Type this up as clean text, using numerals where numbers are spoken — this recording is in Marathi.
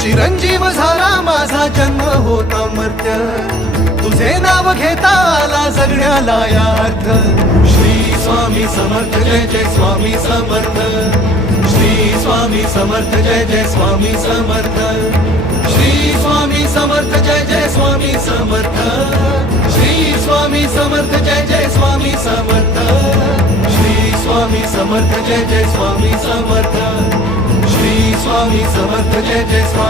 चिरंजीव झाला माझा जन्म होता मर्त्य, तुझे नाव घेता आला जगण्याला यार्थ. श्री स्वामी समर्थ जय जय स्वामी समर्थ, श्री स्वामी समर्थ जय जय स्वामी समर्थ, श्री स्वामी समर्थ जय जय स्वामी समर्थ, श्री स्वामी समर्थ जय जय स्वामी समर्थ, श्री स्वामी समर्थ जय जय स्वामी समर्थ, श्री स्वामी समर्थ जय जय स्वामी